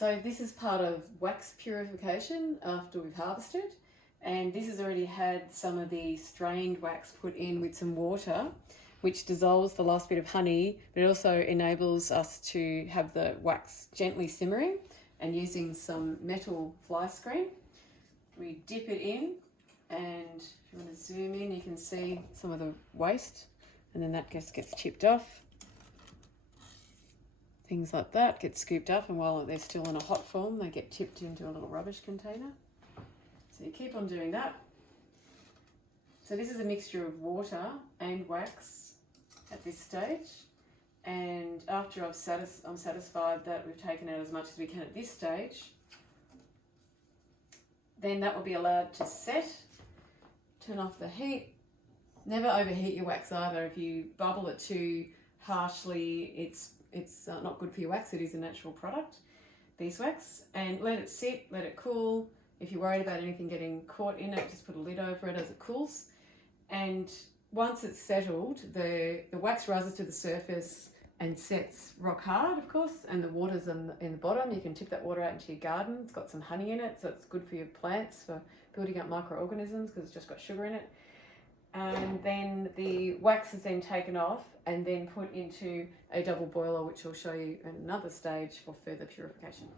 So this is part of wax purification after we've harvested, and this has already had some of the strained wax put in with some water, which dissolves the last bit of honey, but it also enables us to have the wax gently simmering. And using some metal fly screen, we dip it in, and if you want to zoom in, you can see some of the waste, and then that just gets chipped off. Things like that get scooped up, and while they're still in a hot form, they get tipped into a little rubbish container. So you keep on doing that. So this is a mixture of water and wax at this stage. And after I'm satisfied that we've taken out as much as we can at this stage, then that will be allowed to set. Turn off the heat. Never overheat your wax either. If you bubble it too harshly, it's not good for your wax. It is a natural product, beeswax. And let it sit, let it cool. If you're worried about anything getting caught in it, just put a lid over it as it cools. And once it's settled, the wax rises to the surface and sets rock hard, of course, and the water's in the bottom. You can tip that water out into your garden. It's got some honey in it, so it's good for your plants, for building up microorganisms, because it's just got sugar in it. And then the wax is then taken off and then put into a double boiler, which I'll show you at another stage for further purification.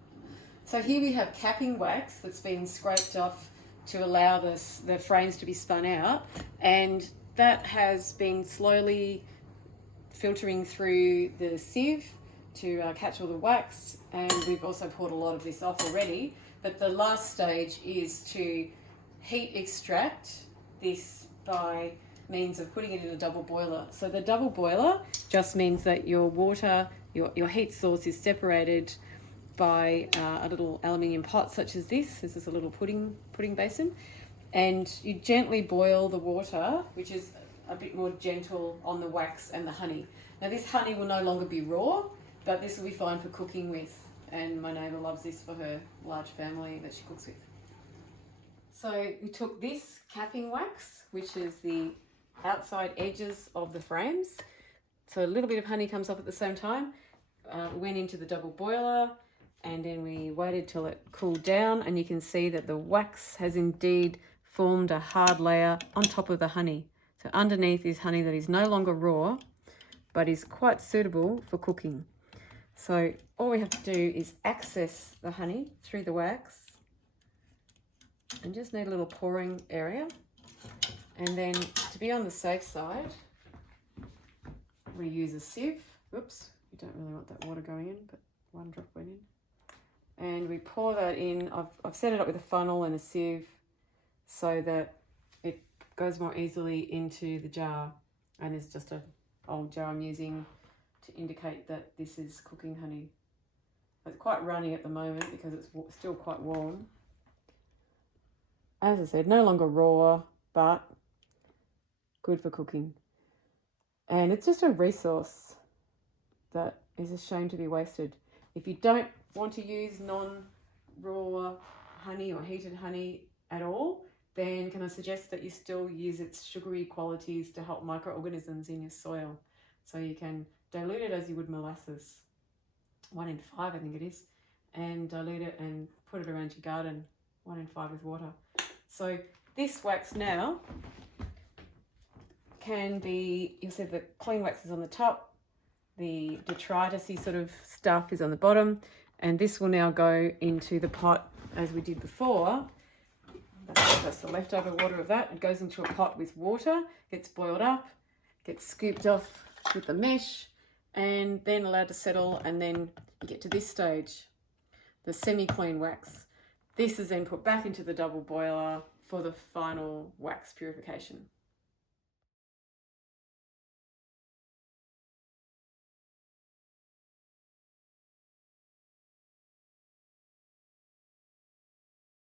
So here we have capping wax that's been scraped off to allow the frames to be spun out, and that has been slowly filtering through the sieve to catch all the wax, and we've also poured a lot of this off already. But the last stage is to heat extract this by means of putting it in a double boiler. So the double boiler just means that your water, your heat source is separated by a little aluminium pot such as this. This is a little pudding basin, and you gently boil the water, which is a bit more gentle on the wax and the honey. Now this honey will no longer be raw, but this will be fine for cooking with, and my neighbour loves this for her large family that she cooks with. So we took this capping wax, which is the outside edges of the frames. So a little bit of honey comes up at the same time. Went into the double boiler, and then we waited till it cooled down, and you can see that the wax has indeed formed a hard layer on top of the honey. So underneath is honey that is no longer raw, but is quite suitable for cooking. So all we have to do is access the honey through the wax, and just need a little pouring area. And then to be on the safe side, we use a sieve. Oops, you don't really want that water going in, but one drop went in. And we pour that in. I've set it up with a funnel and a sieve so that it goes more easily into the jar. And it's just an old jar I'm using to indicate that this is cooking honey. It's quite runny at the moment because it's still quite warm. As I said, no longer raw, but good for cooking. And it's just a resource that is a shame to be wasted. If you don't want to use non-raw honey or heated honey at all, then can I suggest that you still use its sugary qualities to help microorganisms in your soil. So you can dilute it as you would molasses, 1 in 5 I think it is, and dilute it and put it around your garden, 1 in 5 with water. So this wax now can be, you'll see the clean wax is on the top, the detritusy sort of stuff is on the bottom, and this will now go into the pot as we did before. That's the leftover water of that. It goes into a pot with water, gets boiled up, gets scooped off with the mesh, and then allowed to settle, and then you get to this stage, the semi-clean wax. This is then put back into the double boiler for the final wax purification.